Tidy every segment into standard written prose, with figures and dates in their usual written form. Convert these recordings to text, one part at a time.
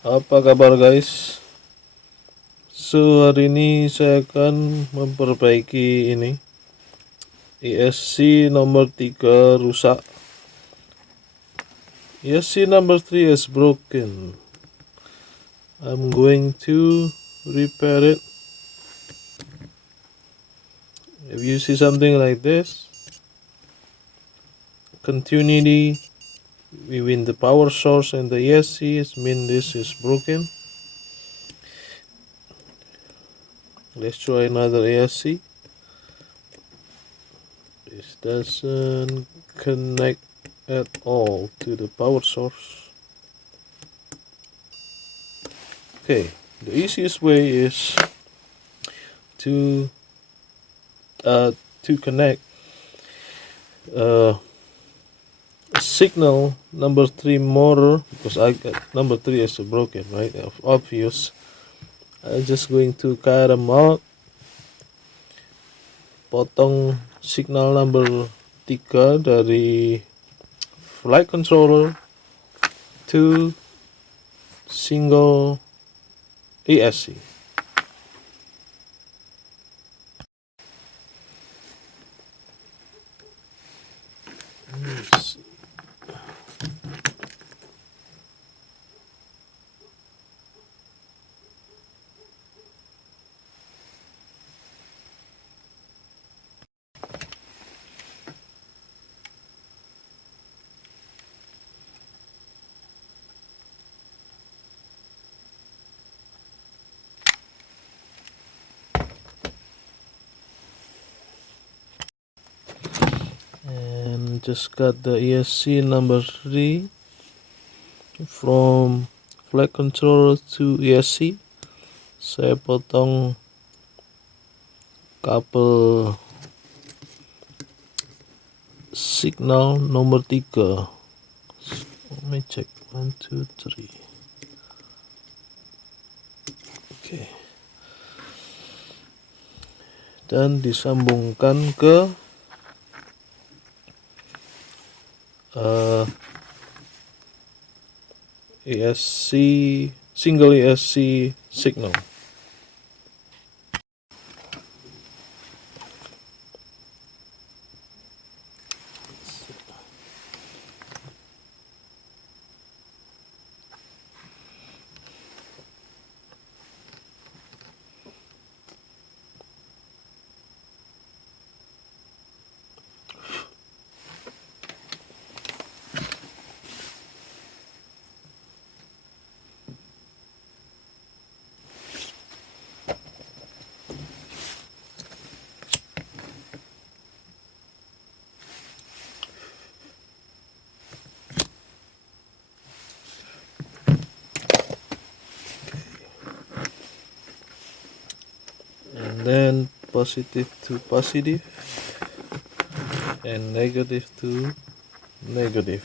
Apa kabar guys? So hari ini saya akan memperbaiki ini ESC nomor 3 rusak. ESC number 3 is broken. I'm going to repair it. If you see something like this, continuity between the power source and the ESC mean this is broken. Let's try another ESC. This doesn't connect at all to the power source. Okay, the easiest way is to connect signal number 3 motor, because I got number 3 is broken, right? Obvious. I'm just going to cara out, potong signal number 3 dari flight controller to single ESC. Let's see. And just got the ESC number 3 from flight controller to ESC. Saya potong kabel signal nomor 3. Let me check 1, 2, 3. Oke. Dan disambungkan ke ESC, single ESC signal. And then positive to positive and negative to negative.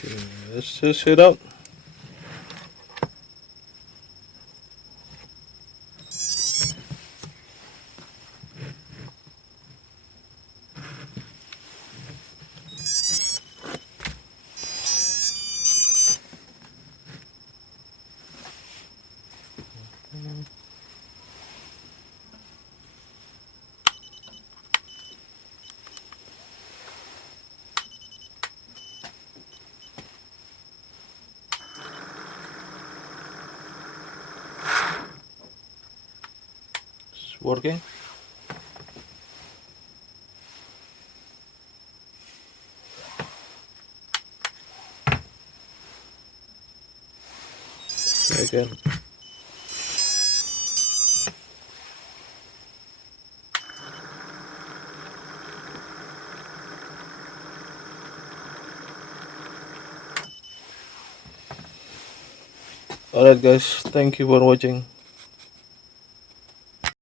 Okay, let's test it out. working. Again. Alright guys, thank you for watching.